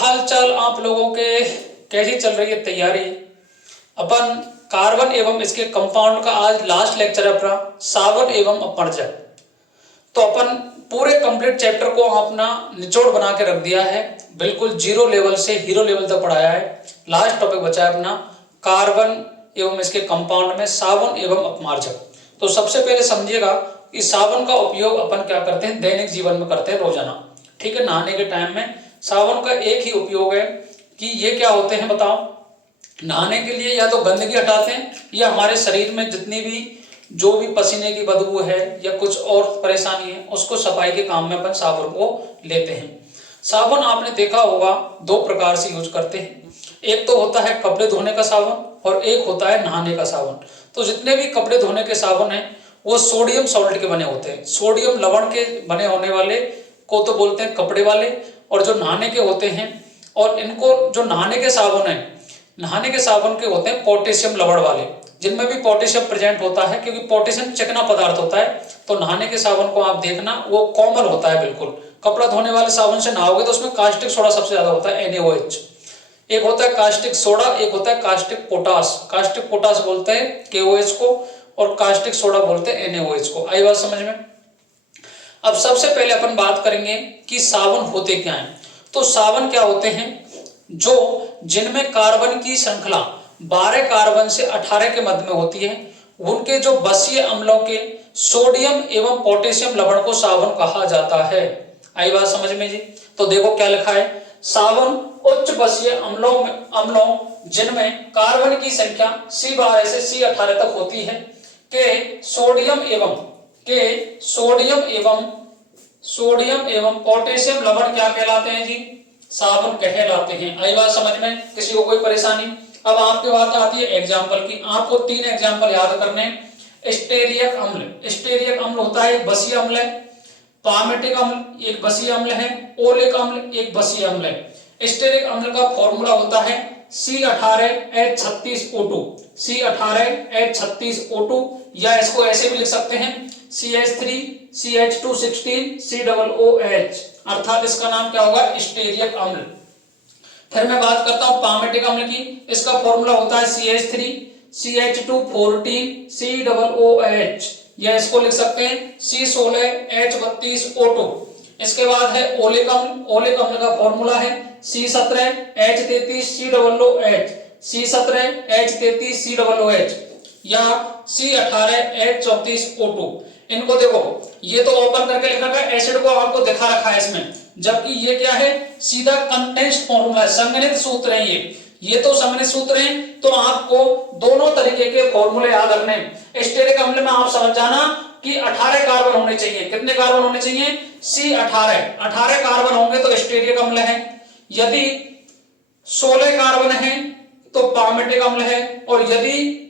हाल चाल आप लोगों के? कैसी चल रही है तैयारी? अपन कार्बन एवं इसके कंपाउंड का आज लास्ट लेक्चर है अपना, सावन एवं अपरजन। तो अपन पूरे कंप्लीट चैप्टर को अपना निचोड़ बना के रख दिया है, बिल्कुल जीरो लेवल से हीरो लेवल तक पढ़ाया है। लास्ट टॉपिक बचा है अपना कार्बन एवं इसके कंपाउंड में सावन एवं अपमार्जक। तो सबसे पहले समझिएगा कि सावन का उपयोग अपन क्या करते हैं, दैनिक जीवन में करते हैं रोजाना। ठीक है, नहाने के टाइम में सावन का एक ही उपयोग है कि ये क्या होते हैं बताओ, नहाने के लिए या तो गंदगी हटाते हैं या हमारे शरीर में जितनी भी जो भी पसीने की बदबू है या कुछ और परेशानी है उसको सफाई के काम में अपन साबुन को लेते हैं। साबुन आपने देखा होगा दो प्रकार से यूज करते हैं, एक तो होता है कपड़े धोने का साबुन और एक होता है नहाने का साबुन। तो जितने भी कपड़े धोने के साबुन हैं वो सोडियम सॉल्ट के बने होते हैं, सोडियम लवण के बने होने वाले को तो बोलते हैं कपड़े वाले, और जो नहाने के होते हैं, और इनको जो नहाने के साबुन है, नहाने के साबुन के होते हैं पोटेशियम लवण वाले, जिनमें भी पोटेशियम प्रेजेंट होता है, क्योंकि पोटेशियम चिकना पदार्थ होता है। तो नहाने के साबुन को आप देखना वो कोमल होता है बिल्कुल। कपड़ा धोने वाले साबुन से नहाओगे तो उसमें कास्टिक सोडा सबसे ज्यादा होता है, NaOH। एक होता है कास्टिक सोडा, एक होता है कास्टिक पोटास। कास्टिक पोटास बोलते हैं KOH को और कास्टिक सोडा बोलते हैं NaOH को। आई बात समझ में? अब सबसे पहले अपन बात करेंगे कि साबुन होते क्या हैं। तो साबुन क्या होते हैं, जो जिनमें कार्बन की श्रृंखला 12 कार्बन से 18 के मध्य में होती है, उनके जो बसीय अम्लों के सोडियम एवं पोटेशियम लवण को साबुन कहा जाता है। आई बात समझ में जी? तो देखो क्या लिखा है, साबुन उच्च बसीय अम्लों जिनमें कार्बन की संख्या C12 से C18 तक होती है के सोडियम एवं पोटेशियम लवण क्या कहलाते हैं जी? साबुन कहलाते हैं। आई बात समझ में? किसी को कोई परेशानी? अब आपके बात आती है एग्जाम्पल की। आपको 3 एग्जाम्पल याद करने हैं। स्टेरिक अम्ल, स्टेरिक अम्ल होता है एक बसीय अम्ल है, पामेटिक अम्ल एक बसीय अम्ल है, ओलिक अम्ल एक बसीय अम्ल है। स्टेरिक अम्ल का फॉर्मूला होता है C18H36O2, C18H36O2, या इसको ऐसे भी लिख सकते हैं CH3CH216COOH, अर्थात इसका नाम क्या होगा, स्टेरिक अम्ल। फिर मैं बात करता हूं पामेटिक अम्ल की। इसका फॉर्मूला होता है CH3CH214COOH, या इसको लिख सकते हैं C16H32O2। इसके बाद है ओलिक अम्ल। ओलिक अम्ल का फॉर्मूला है C17H33COOH, C17H33COOH, या C18H34O2। इनको देखो, ये तो ओपन करके लिखा गया, एसिड को आपको दिखा रखा है इसमें, जबकि ये क्या है, सीधा कंडेंस्ड फॉर्मूला है, संगणित सूत्र है ये तो संगणित सूत्र हैं। तो आपको दोनों तरीके के फॉर्मूले याद रखने हैं। स्टेरिक अम्ल में आप समझ जाना कि 18 कार्बन होने चाहिए। कितने कार्बन होने चाहिए? C18 कार्बन होंगे तो स्टेरिक अम्ल है। यदि 16 कार्बन है तो पामेटिक अम्ल है, और यदि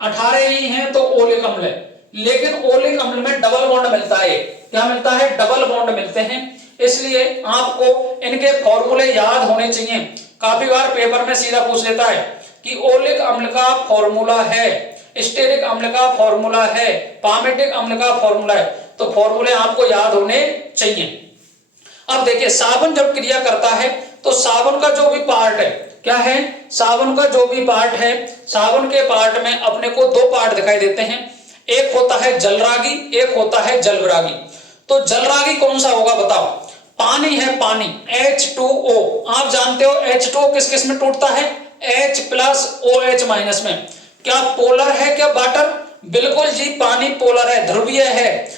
18 ही है तो ओलिक अम्ल है। लेकिन ओलिक अम्ल में डबल बॉन्ड मिलता है। क्या मिलता है? डबल बॉन्ड मिलते हैं। इसलिए आपको इनके फॉर्मूले याद होने चाहिए। काफी बार पेपर में सीधा पूछ लेता है कि ओलिक अम्ल का फॉर्मूला है, स्टेरिक अम्ल का फॉर्मूला है, पामेटिक अम्ल का फॉर्मूला है, तो फॉर्मूले आपको याद होने चाहिए। अब देखिए, साबुन जब क्रिया करता है तो साबुन का जो भी पार्ट है, क्या है, साबुन का जो भी पार्ट है, साबुन के पार्ट में अपने को 2 पार्ट दिखाई देते हैं। एक होता है जलरागी, एक होता है जलविरागी। तो जलरागी कौन सा होगा बताओ? पानी है, पानी, H2O। आप जानते हो H2O किस किस में टूटता है? H+OH- में। क्या पोलर है क्या वाटर? बिल्कुल जी, पानी पोलर है, ध्रुवीय है।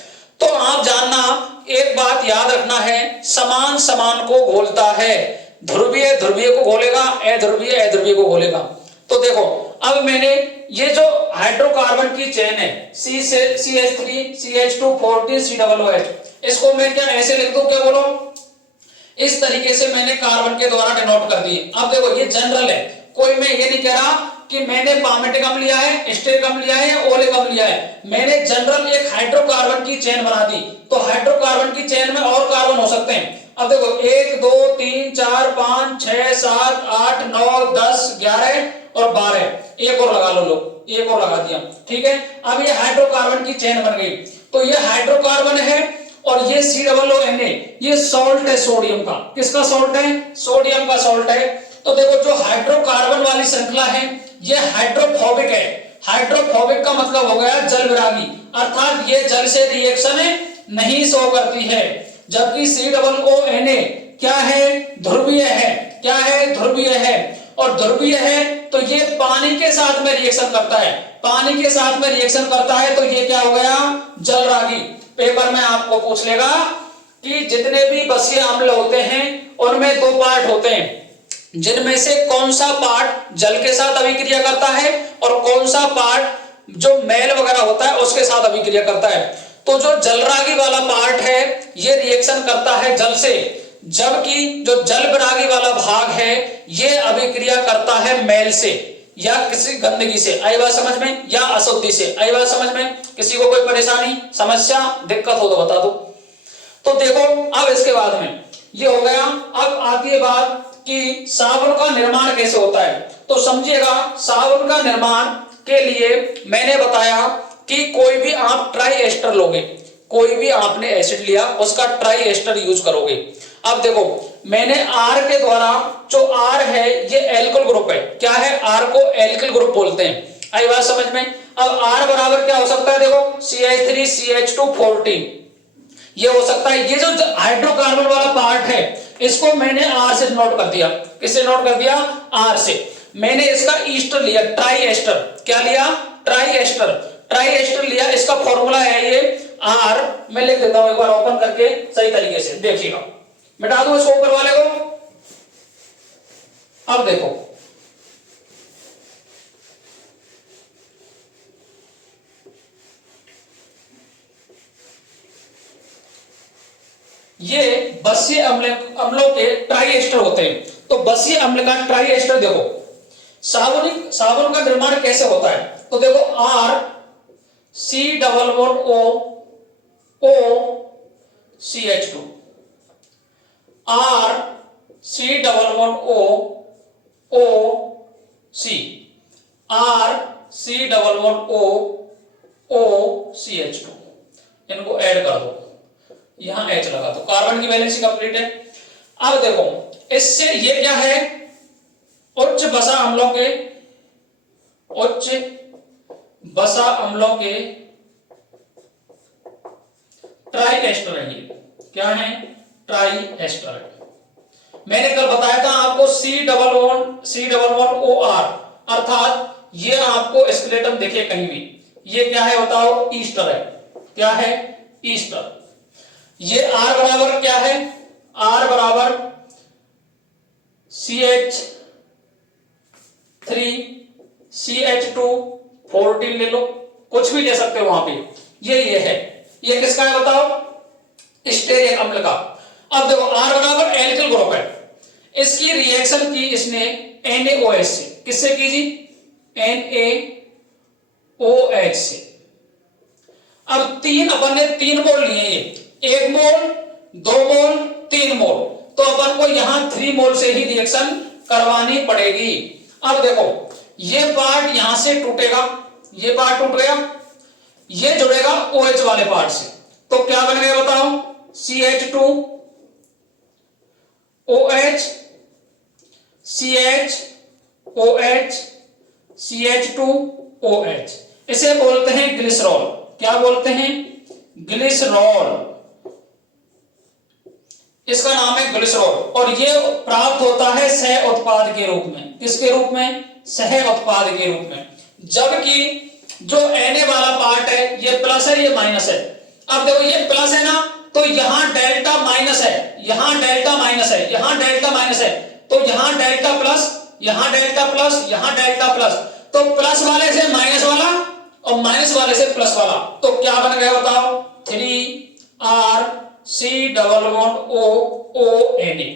तो आप जानना, एक बात याद रखना है, समान समान को घोलता है। ध्रुवीय ध्रुवीय को घोलेगा, अध्रुवीय अध्रुवीय को घोलेगा। तो देखो, अब मैंने ये जो हाइड्रोकार्बन की चेन है CH3CH214COOH, इसको मैं क्या ऐसे लिख दूं, क्या बोलो, इस तरीके से मैंने कार्बन के द्वारा डिनोट कर दी। अब देखो, ये जनरल है, कोई मैं ये नहीं कह रहा कि मैंने पामेटिक अम्ल लिया है, स्टेरिक अम्ल लिया है या ओलिक अम्ल लिया है। मैंने जनरल एक हाइड्रोकार्बन की चेन बना दी। तो हाइड्रोकार्बन की चेन में और कार्बन हो सकते हैं। अब देखो, 1 2 3 4 5 6 7 8 9 10 11 और 12, एक और लगा लो, लोग एक और लगा दिया, ठीक है। अब ये हाइड्रोकार्बन की चेन बन गई। तो ये हाइड्रोकार्बन है और ये COO Na ये सॉल्ट है सोडियम का। किसका सॉल्ट है? सोडियम का सॉल्ट है। तो देखो जो हाइड्रोकार्बन वाली श्रृंखला है ये हाइड्रोफोबिक है। हाइड्रोफोबिक का मतलब हो गया जल विरागी, अर्थात ये जल से रिएक्शन नहीं शो करती है। जबकि COONA क्या है? ध्रुवीय है। क्या है? ध्रुवीय है। और ध्रुवीय है तो ये पानी के साथ में रिएक्शन करता है। पानी के साथ में रिएक्शन करता है तो ये क्या हो गया? जलरागी। पेपर में आपको पूछ लेगा कि जितने भी बसीय अम्ल होते हैं उनमें दो पार्ट होते हैं, जिनमें से कौन सा पार्ट जल के साथ अभिक्रिया करता है और कौन सा पार्ट जो मैल वगैरह होता है उसके साथ अभिक्रिया करता है। तो जो जलरागी वाला पार्ट है ये रिएक्शन करता है जल से, जबकि जो जल विरागी वाला भाग है ये अभिक्रिया करता है मैल से या किसी गंदगी से। आई बात समझ में? या अशुद्धि से। आई बात समझ में? किसी को कोई परेशानी, समस्या, दिक्कत हो तो बता दो। तो देखो अब इसके बाद में ये हो गया। अब आती है बात कि साबुन का निर्माण कैसे होता है। तो समझिएगा, साबुन का निर्माण के लिए मैंने बताया कि कोई भी आप ट्राई एस्टर लोगे, कोई भी आपने एसिड लिया उसका ट्राई एस्टर यूज करोगे। अब देखो मैंने R के द्वारा, जो R है ये एल्किल ग्रुप है। क्या है? R को एल्किल ग्रुप बोलते हैं। आई बात समझ में? अब R बराबर क्या हो सकता है? देखो CH3CH2 14 ये हो सकता है। ये जो हाइड्रोकार्बन वाला पार्ट है इसको मैंने R से नोट कर दिया। किससे नोट कर दिया? R से। मैंने इसका ईस्टर लिया, ट्राई एस्टर। क्या लिया? Try ester. ट्राई एस्टर लिया, इसका फॉर्मूला है ये R। मैं लिख देता हूं एक बार ओपन करके सही तरीके से देखिएगा। मिटा दूं इसको ऊपर वाले को। अब देखो ये बसीय अम्लों के ट्राई एस्टर होते हैं। तो बसीय अम्ल का ट्राई एस्टर देखो, साबुन का निर्माण कैसे होता है। तो देखो R C double bond O CH2 R C double bond O C R C double bond O CH2। इनको ऐड कर दो, यहां H लगा दो, कार्बन की वैलेंसी कंप्लीट है। अब देखो इससे ये क्या है? उच्च बसा अम्लों के ट्राई एस्टर है। ये क्या है? ट्राई एस्टर है। मैंने कल बताया था आपको C डबल बॉन्ड OR, अर्थात ये आपको स्केलेटन दिखे कहीं भी, ये क्या है बताओ? ईस्टर है। क्या है? ईस्टर। ये R बराबर क्या है? R बराबर CH3CH2 14 ले लो, कुछ भी ले सकते हो वहां पे। ये है, ये किसका है बताओ? स्टेरिक अम्ल का। अब देखो R बराबर एल्किल ग्रुप है, इसकी रिएक्शन की इसने NaOH से। किससे की जी? NaOH से। अब अपन ने 3 मोल लिए, ये 1 मोल 2 मोल 3 मोल, तो अपन को यहां 3 मोल से ही रिएक्शन करवानी पड़ेगी। अब देखो ये पार्ट यहां से टूटेगा, ये पार्ट टूट गया, ये जुड़ेगा OH वाले पार्ट से, तो क्या बन गया बताओ? CH2OH CHOH CH2OH। इसे बोलते हैं ग्लिसरॉल। क्या बोलते हैं? ग्लिसरॉल। इसका नाम है ग्लिसरॉल और ये प्राप्त होता है सह उत्पाद के रूप में। किसके रूप में? सह उत्पाद के रूप में। जबकि जो Na वाला पार्ट है ये प्लस है, ये माइनस है। अब देखो ये प्लस है ना, तो यहां डेल्टा माइनस है, यहां डेल्टा माइनस है, यहां डेल्टा माइनस है, तो यहां डेल्टा प्लस, यहां डेल्टा प्लस, यहां डेल्टा प्लस, तो प्लस वाले से माइनस वाला और माइनस वाले से प्लस वाला, तो क्या बन गया बताओ? 3R C double bond ONA।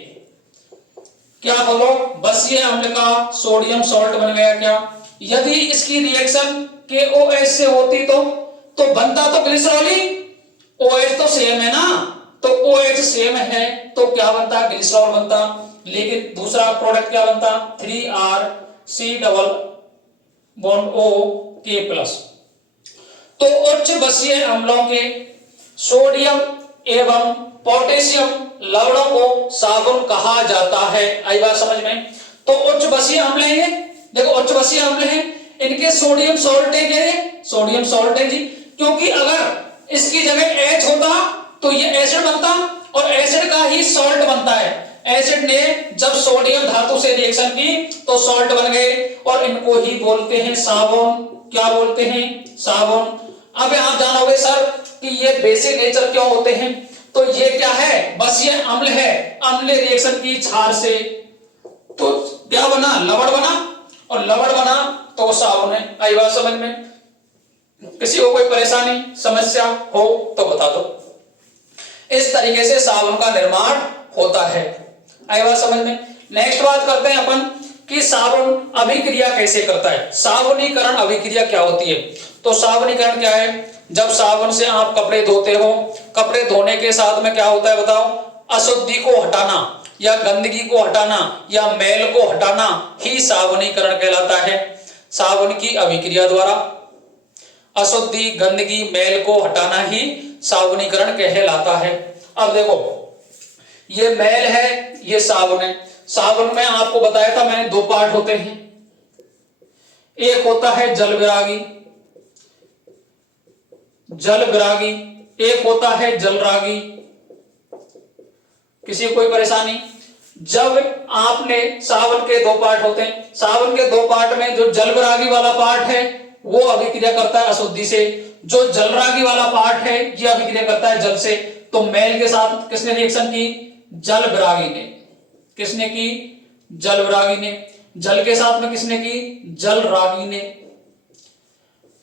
क्या बोलो? बसीय अम्ल का सोडियम सॉल्ट बन गया। क्या यदि इसकी रिएक्शन KOH से होती तो बनता तो ग्लिसरॉल ही। OH तो सेम है ना, तो OH सेम है तो क्या बनता? ग्लिसरॉल बनता। लेकिन दूसरा प्रोडक्ट क्या बनता? 3R C double bond O K plus. तो उच्च बसीय अम्लों के सोडियम एवं पोटेशियम लवणों को साबुन कहा जाता है। आई बात समझ में? तो उच्च बसीय अम्ल है ये, देखो उच्च बसीय अम्ल है, इनके सोडियम सॉल्ट है, क्या है सोडियम सॉल्ट है जी, क्योंकि अगर इसकी जगह H होता तो ये एसिड बनता और एसिड का ही सॉल्ट बनता है। एसिड ने जब सोडियम धातु से रिएक्शन की तो सॉल्ट बन गए और इनको ही बोलते हैं साबुन। क्या बोलते हैं? साबुन। अब आप जानोगे सर कि ये बेसिक नेचर क्यों होते हैं, तो ये क्या है? बस ये अम्ल है, अम्ल रिएक्शन की क्षार से तो क्या बना? लवण बना, और लवण बना तो साबुन है। आई बात समझ में? किसी को कोई परेशानी समस्या हो तो बता दो। इस तरीके से साबुन का निर्माण होता है। आई बात समझ में? नेक्स्ट बात करते हैं अपन कि साबुन अभिक्रिया कैसे करता है। साबुनीकरण अभिक्रिया क्या होती है? तो साबुनीकरण क्या है? जब साबुन से आप कपड़े धोते हो, कपड़े धोने के साथ में क्या होता है बताओ? अशुद्धि को हटाना या गंदगी को हटाना या मैल को हटाना ही साबुनीकरण कहलाता है। साबुन की अभिक्रिया द्वारा अशुद्धि, गंदगी, मैल को हटाना ही साबुनीकरण कहलाता है। अब देखो ये मैल है, ये साबुन है। साबुन में आपको बताया था मैंने दो पार्ट होते हैं, एक होता है जल विरागी, जल विरागी, एक होता है जल रागी। किसी को कोई परेशानी? जब आपने साबुन के दो पार्ट होते हैं, साबुन के दो पार्ट में जो जल विरागी वाला पार्ट है वो अभिक्रिया करता है अशुद्धि से, जो जल रागी वाला पार्ट है ये अभिक्रिया करता है जल से। तो मैल के साथ किसने रिएक्शन की? जल विरागी ने। किसने की? जल विरागी ने। जल के साथ में किसने की? जल रागी ने।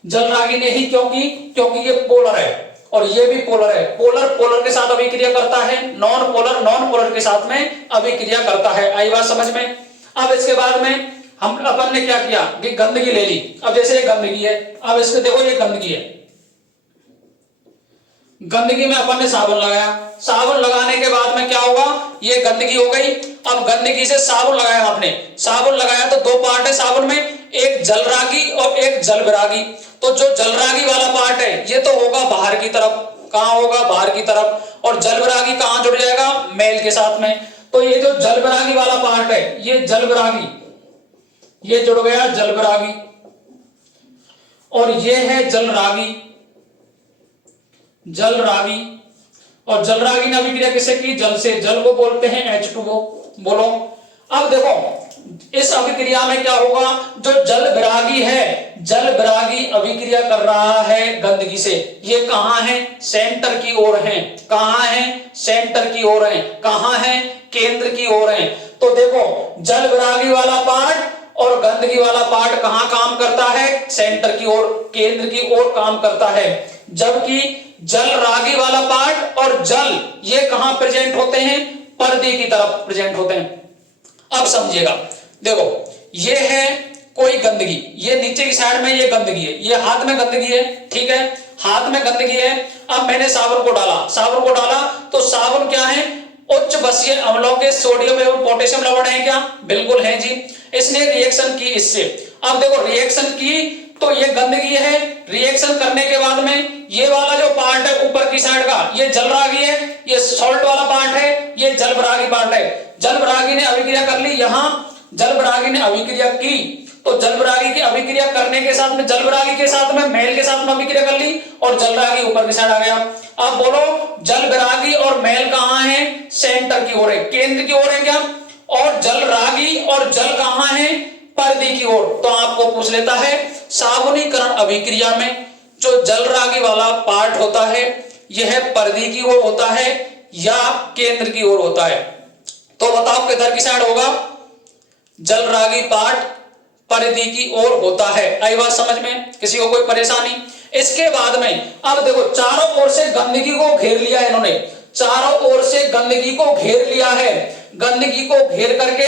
जल रागी ने ही, क्योंकि ये पोलर है और ये भी पोलर है। पोलर पोलर के साथ अभिक्रिया करता है, नॉन पोलर के साथ में अभिक्रिया करता है। आई बात समझ में? अब इसके बाद में हम अपन ने क्या किया कि गंदगी ले ली। अब जैसे ये गंदगी है, अब इसके देखो ये गंदगी है, गंदगी में अपन ने साबुन लगाया, साबुन लगाने के बाद में क्या होगा? ये गंदगी हो गई। अब गंदगी से साबुन लगाया आपने, साबुन लगाया तो दो पार्ट है साबुन में, एक जल रागी और एक जल विरागी। तो जो जल रागी वाला पार्ट है ये तो होगा बाहर की तरफ, कहां होगा? बाहर की तरफ। और जल विरागी कहां जुड़ जाएगा? मैल के साथ में। तो ये जो जल विरागी वाला पार्ट है ये जल विरागी, ये जुड़ गया जल विरागी, और ये है जल रागी, जल रागी। और जल रागी ने अभिक्रिया किससे की? जल से। जल को बोलते हैं H2O। बोलो। अब देखो इस अभिक्रिया में क्या होगा? जो जल विरागी है, जल विरागी अभिक्रिया कर रहा है गंदगी से। ये कहां है? सेंटर की ओर है। कहां है? सेंटर की ओर है। कहां है? केंद्र की ओर है। तो देखो जल विरागी वाला पार्ट और गंदगी वाला पार्ट कहां काम करता है? सेंटर की ओर, केंद्र की ओर काम करता है। जबकि जल रागी वाला पार्ट और जल ये कहां प्रेजेंट होते हैं? पर्दे की तरफ प्रेजेंट होते हैं। अब समझिएगा, देखो ये है कोई गंदगी, ये नीचे की साइड में ये गंदगी है, ये हाथ में गंदगी है, ठीक है, हाथ में गंदगी है। अब मैंने साबुन को डाला, साबुन को डाला तो साबुन क्या है? उच्च बसीय अम्लों के सोडियम एवं पोटेशियम लवण है क्या? बिल्कुल है जी। इसने रिएक्शन की इससे। अब देखो रिएक्शन की तो ये गंदगी है, रिएक्शन करने के बाद में ये वाला जो पार्ट है ऊपर की साइड का ये जल रागी है, ये सॉल्ट वाला पार्ट है, ये जल विरागी पार्ट है। जल विरागी ने अभिक्रिया कर ली, यहां जल विरागी ने अभिक्रिया की तो जल विरागी की अभिक्रिया करने के साथ में जल विरागी के साथ में मैल के साथ में अभिक्रिया कर ली और जल रागी ऊपर की साइड आ गया। अब बोलो जल विरागी और मैल कहां है? सेंटर की ओर है, केंद्र की ओर है क्या? और जल रागी और जल कहां है? पर्दे की ओर। तो आपको पूछ लेता है साबुनीकरण अभिक्रिया में जो जल रागी वाला पार्ट होता है यह पर्दे की ओर होता है या केंद्र की ओर होता है? तो बताओ किधर की साइड होगा? जल रागी पार्ट परिधि की ओर होता है। आई बात समझ में? किसी को कोई परेशानी? इसके बाद में अब देखो चारों ओर से गंदगी को घेर लिया है इन्होंने, चारों ओर से गंदगी को घेर लिया है। गंदगी को घेर करके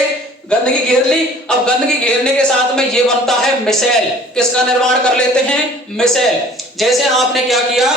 गंदगी घेर ली। अब गंदगी घेरने के साथ में ये बनता है मिसेल। किसका निर्माण कर लेते हैं? मिसेल। जैसे आपने क्या किया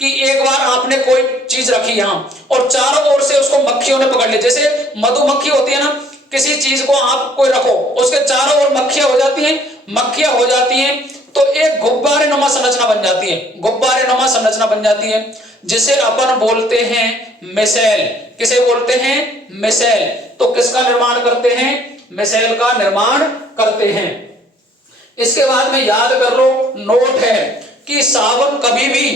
कि एक बार आपने कोई चीज रखी यहां और चारों ओर से उसको मक्खियों ने पकड़ लिया। जैसे मधुमक्खी होती है ना, किसी चीज को आप कोई रखो उसके चारों ओर मक्खियां हो जाती हैं, मक्खियां हो जाती हैं तो एक गुब्बारे नुमा संरचना बन जाती है, गुब्बारे नुमा संरचना बन जाती है, जिसे अपन बोलते हैं मिसेल। किसे बोलते हैं? मिसेल। तो किसका निर्माण करते हैं? मिसेल का निर्माण करते हैं। इसके बाद में याद कर लो, नोट है कि साबुन कभी भी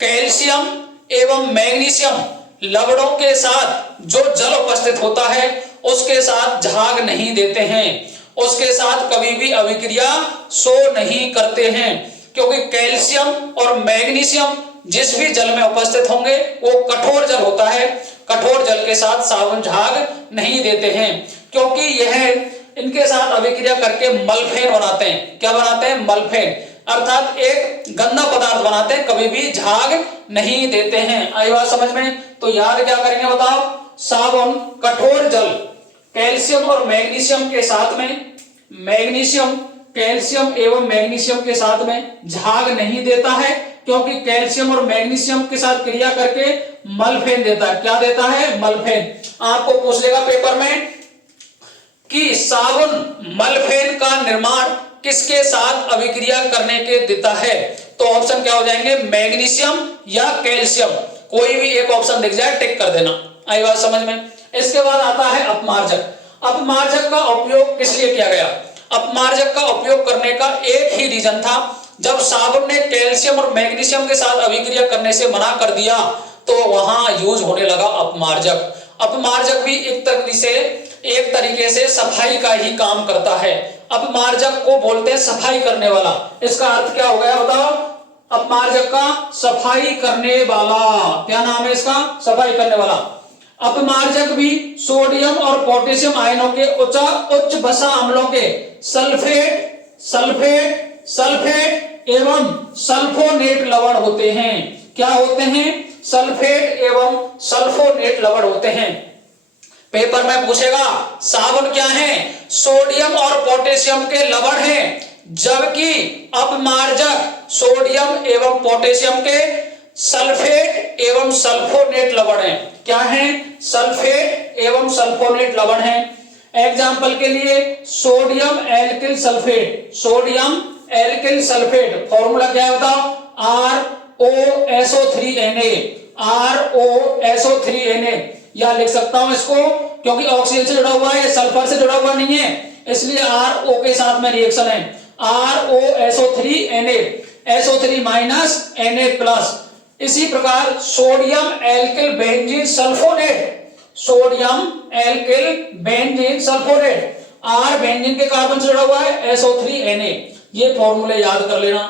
कैल्शियम एवं मैग्नीशियम लवणों के साथ जो जल उपस्थित होता है उसके साथ झाग नहीं देते हैं, उसके साथ कभी भी अभिक्रिया शो नहीं करते हैं, क्योंकि कैल्शियम और मैग्नीशियम जिस भी जल में उपस्थित होंगे वो कठोर जल होता है, कठोर जल के साथ साबुन झाग नहीं देते हैं, क्योंकि यह इनके साथ अभिक्रिया करके मलफेन बनाते हैं। क्या बनाते हैं? मलफेन, अर्थात एक गंदा पदार्थ बनाते हैं, कभी भी झाग नहीं देते हैं। आई बात समझ में? तो याद क्या करेंगे बताओ? साबुन कठोर जल कैल्शियम और मैग्नीशियम के साथ में, मैग्नीशियम कैल्शियम एवं मैग्नीशियम के साथ में झाग नहीं देता है, क्योंकि कैल्शियम और मैग्नीशियम के साथ क्रिया करके मलफेन देता है। क्या देता है? मलफेन। आपको पूछ लेगा पेपर में कि साबुन मलफेन का निर्माण किसके साथ अभिक्रिया करने के देता है, तो ऑप्शन क्या हो जाएंगे? मैग्नीशियम या कैल्शियम, कोई भी एक ऑप्शन दिख जाए टिक कर देना। आई बात समझ में? इसके बाद आता है अपमार्जक। अपमार्जक का उपयोग किस लिए किया गया? अपमार्जक का उपयोग करने का एक ही रीजन था, जब साबुन ने कैल्शियम और मैग्नीशियम के साथ अभिक्रिया करने से मना कर दिया तो वहां यूज होने लगा अपमार्जक। अपमार्जक भी एक तरीके से सफाई का ही काम करता है। अपमार्जक को बोलते हैं सफाई करने वाला। इसका अर्थ क्या हो गया बताओ? अपमार्जक का सफाई करने वाला। क्या नाम है इसका? सफाई करने वाला। अपमार्जक भी सोडियम और पोटेशियम आयनों के उच्च वसा अम्लों के सल्फेट एवं सल्फोनेट लवण होते हैं। क्या होते हैं? सल्फेट एवं सल्फोनेट लवण होते हैं। पेपर में पूछेगा साबुन क्या है? सोडियम और पोटेशियम के लवण हैं, जबकि अपमार्जक सोडियम एवं पोटेशियम के सल्फेट एवं सल्फोनेट लवण हैं। क्या है? सल्फेट एवं सल्फोनेट लवण हैं। एग्जाम्पल के लिए sodium alkyl sulphate, sodium alkyl sulphate formula क्या है बताओ? ROSO3Na, ROSO3Na, या लिख सकता हूं इसको, क्योंकि ऑक्सीजन से जुड़ा हुआ है, सल्फर से जुड़ा हुआ नहीं है, इसलिए RO के साथ में रिएक्शन है। ROSO3Na, SO3 minus Na+। इसी प्रकार sodium alkyl benzene sulphonate, sodium alkyl benzene sulphonate, R benzene के कार्बन से जुड़ा हुआ है, SO3Na। ये फॉर्मूले याद कर लेना।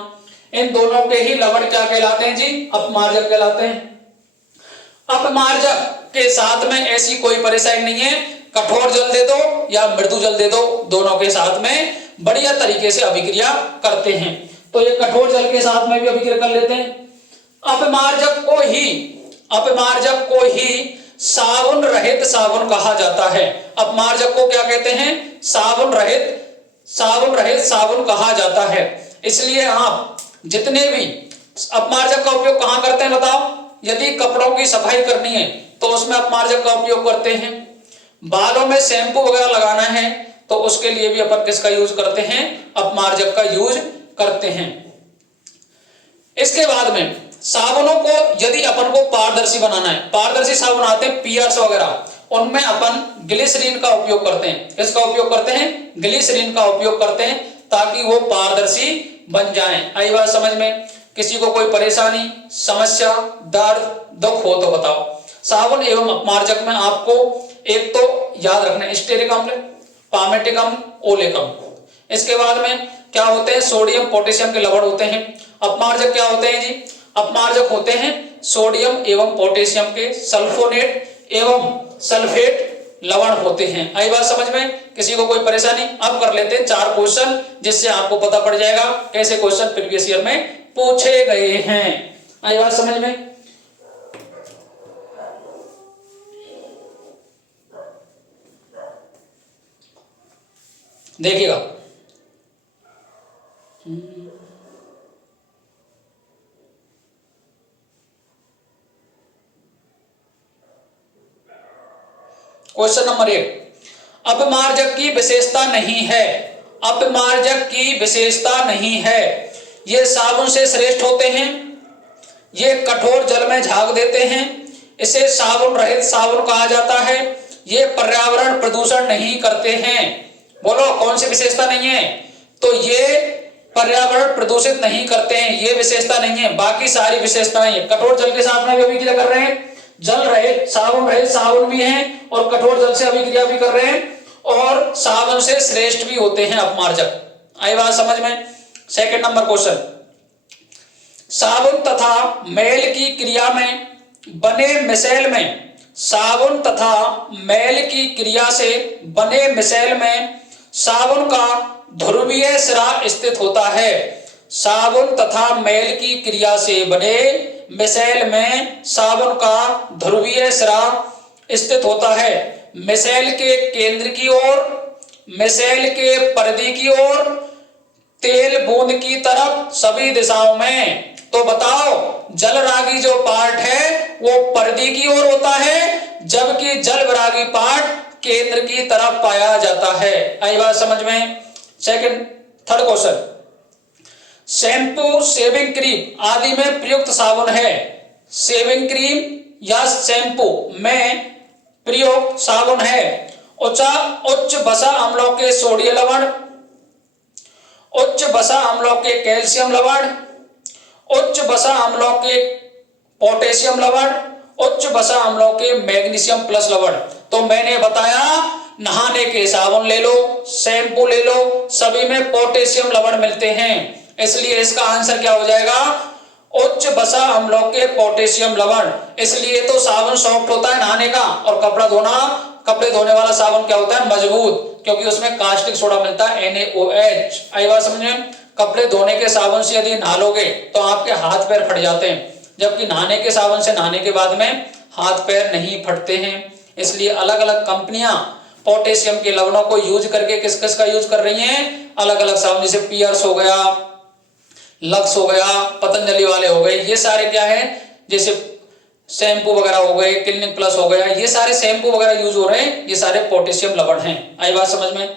इन दोनों के ही लवण क्या कहलाते हैं जी? अपमार्जक कहलाते हैं। अपमार्जक के साथ में ऐसी कोई परेशानी नहीं है, कठोर जल दे दो या मृदु जल दे दो, दोनों के साथ में बढ़िया तरीके से अभिक्रिया करते हैं। तो ये कठोर जल के साथ में भी अभिक्रिया कर लेते हैं। अपमार्जक को ही साबुन रहित साबुन कहा जाता है। अपमार्जक को क्या कहते हैं? साबुन रहित साबुन कहा जाता है। इसलिए आप जितने भी अपमार्जक का उपयोग कहां करते हैं बताओ? यदि कपड़ों की सफाई करनी है तो उसमें अपमार्जक का उपयोग करते हैं। बालों में शैम्पू वगैरह लगाना है तो उसके लिए भी अपन किसका यूज करते हैं? अपमार्जक का यूज करते हैं। इसके बाद में साबुनों को यदि अपन को पारदर्शी बनाना है, पारदर्शी साबुन आते हैं पियर्स वगैरह, उनमें अपन ग्लिसरीन का उपयोग करते हैं। किसका उपयोग करते हैं? ग्लिसरीन का उपयोग करते हैं, ताकि वो पारदर्शी बन जाएं। आई बात समझ में? किसी को कोई परेशानी, समस्या, दर्द, दुख हो तो बताओ। साबुन एवं अपमार्जक में आपको एक तो याद रखना है स्टेरिक अम्ल, पामेटिक अम्ल, ओलेक अम्ल। इसके बाद में क्या होते हैं? सोडियम पोटेशियम के लवण होते हैं। अपमार्जक क्या होते हैं जी? अपमार्जक होते हैं सोडियम एवं पोटेशियम के सल्फोनेट एवं सल्फेट लवण होते हैं। आई बात समझ में? किसी को कोई परेशानी? अब कर लेते हैं 4 क्वेश्चन, जिससे आपको पता पड़ जाएगा कैसे क्वेश्चन प्रीवियस ईयर में पूछे गए हैं। आई बात समझ में? देखिएगा, क्वेश्चन नंबर 1, अपमार्जक की विशेषता नहीं है, अपमार्जक की विशेषता नहीं है, ये साबुन से श्रेष्ठ होते हैं, ये कठोर जल में झाग देते हैं, इसे साबुन रहित साबुन कहा जाता है, ये पर्यावरण प्रदूषण नहीं करते हैं। बोलो कौन सी विशेषता नहीं है? तो ये पर्यावरण प्रदूषित नहीं करते हैं, ये विशेषता नहीं है, बाकी सारी विशेषताएं हैं। कठोर जल के साथ में अभिक्रिया कर रहे हैं, जल रहित साबुन भी हैं और कठोर जल से अभिक्रिया भी कर रहे हैं और साबुन से श्रेष्ठ भी होते हैं अपमार्जक। आई बात समझ में? सेकंड नंबर क्वेश्चन, साबुन तथा मैल की क्रिया में बने मिसेल में, साबुन तथा मैल की क्रिया से बने मिसेल में साबुन का ध्रुवीय सिरा स्थित होता है। साबुन तथा मैल की क्रिया से बने मिसेल में साबुन का ध्रुवीय सिरा स्थित होता है। मिसेल के केंद्र की ओर, मिसेल के परिधि की ओर, तेल बूंद की तरफ, सभी दिशाओं में। तो बताओ जलरागी जो पार्ट है वो परिधि की ओर होता है, जबकि जलविरागी पार्ट केंद्र की तरफ पाया जाता है। आई बात समझ में? Third question, shampoo, shaving cream आदि में प्रयुक्त साबुन है। शेविंग क्रीम या शैम्पू में प्रयुक्त साबुन है उच्च वसा अम्लों के सोडियम लवण, उच्च वसा अम्लों के कैल्शियम लवण, उच्च वसा अम्लों के पोटेशियम लवण, उच्च वसा अम्लों के मैग्नीशियम प्लस लवण। तो मैंने बताया नहाने के साबुन ले लो, शैम्पू ले लो, सभी में पोटेशियम लवण मिलते हैं, इसलिए इसका आंसर क्या हो जाएगा? उच्च वसा अम्लों के पोटेशियम लवण। इसलिए तो साबुन सॉफ्ट होता है नहाने का, और कपड़े धोने वाला साबुन क्या होता है? मजबूत, क्योंकि उसमें कास्टिक सोडा मिलता है NaOH। आई बात समझ में? कपड़े धोने के साबुन से यदि नहा लोगे तो आपके हाथ पैर फट जाते हैं, जबकि नहाने के साबुन से नहाने के बाद में हाथ पैर नहीं फटते हैं। इसलिए अलग अलग कंपनियां पोटेशियम के लवणों को यूज करके किस किस का यूज कर रही हैं? अलग अलग साबुन, जैसे पियर्स हो गया, लक्स हो गया, पतंजलि वाले हो गए, ये सारे क्या है, जैसे शैम्पू वगैरह हो गए, क्लिनिक प्लस हो गया, ये सारे शैम्पू वगैरह यूज हो रहे हैं, ये सारे पोटेशियम लवण हैं। आई बात समझ में?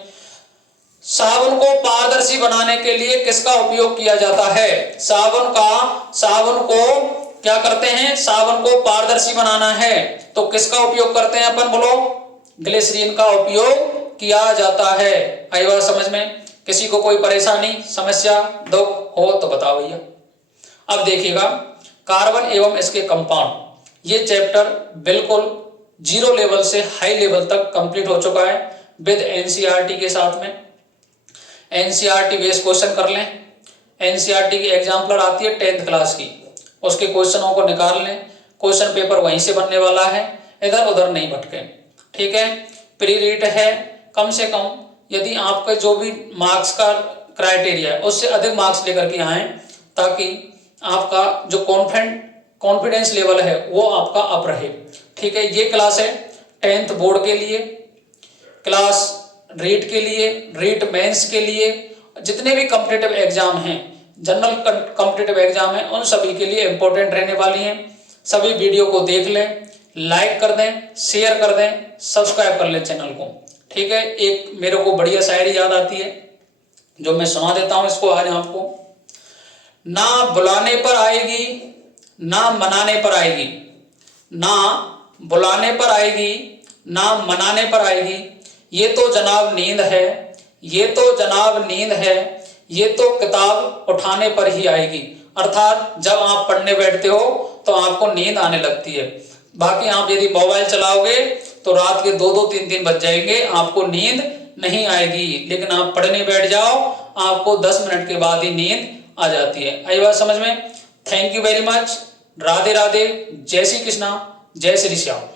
साबुन को पारदर्शी बनाने के लिए किसका उपयोग किया जाता है? साबुन को क्या करते हैं? साबुन को पारदर्शी बनाना है तो किसका उपयोग करते हैं अपन? बोलो, ग्लिसरीन का उपयोग किया जाता है। आई बात समझ में? किसी को कोई परेशानी, समस्या, दुख हो तो बताओ भैया। अब देखिएगा कार्बन एवं इसके कंपाउंड, ये चैप्टर बिल्कुल 0 लेवल से हाई लेवल तक कंप्लीट हो चुका है विद एनसीईआरटी के साथ में। एनसीईआरटी बेस्ड क्वेश्चन कर लें। एनसीईआरटी की एग्जाम्पलर आती है 10th क्लास की, उसके क्वेश्चनों को निकाल लें, क्वेश्चन पेपर वहीं से बनने वाला है, इधर उधर नहीं भटके, ठीक है। प्री रीड है, कम से कम यदि आपका जो भी मार्क्स का क्राइटेरिया है उससे अधिक मार्क्स लेकर के आएँ, ताकि आपका जो कॉन्फिडेंस लेवल है वो आपका अप रहे, ठीक है। ये क्लास है 10th बोर्ड के लिए, क्लास रीट के लिए, रीट मेंस के लिए, जितने भी कॉम्पिटिटिव एग्जाम हैं, जनरल कॉम्पिटिटिव एग्जाम है, उन सभी के लिए इंपॉर्टेंट रहने वाली हैं। सभी वीडियो को देख लें, लाइक कर दें, शेयर कर दें, सब्सक्राइब कर लें चैनल को, ठीक है। एक मेरे को बढ़िया शायरी याद आती है जो मैं सुना देता हूं इसको आज आपको। ना बुलाने पर आएगी, ना मनाने पर आएगी, ना बुलाने पर आएगी, ना मनाने पर आएगी, ये तो जनाब नींद है, ये तो जनाब नींद है, ये तो किताब उठाने पर ही आएगी। अर्थात जब आप पढ़ने बैठते हो तो आपको नींद आने लगती है, बाकी आप यदि मोबाइल चलाओगे तो रात के 2-2, 3-3 बज जाएंगे, आपको नींद नहीं आएगी। लेकिन आप पढ़ने बैठ जाओ, आपको 10 मिनट के बाद ही नींद आ जाती है। आई बात समझ में? Thank you very much. Radhe Radhe, जय श्री कृष्णा, जय श्री श्याम।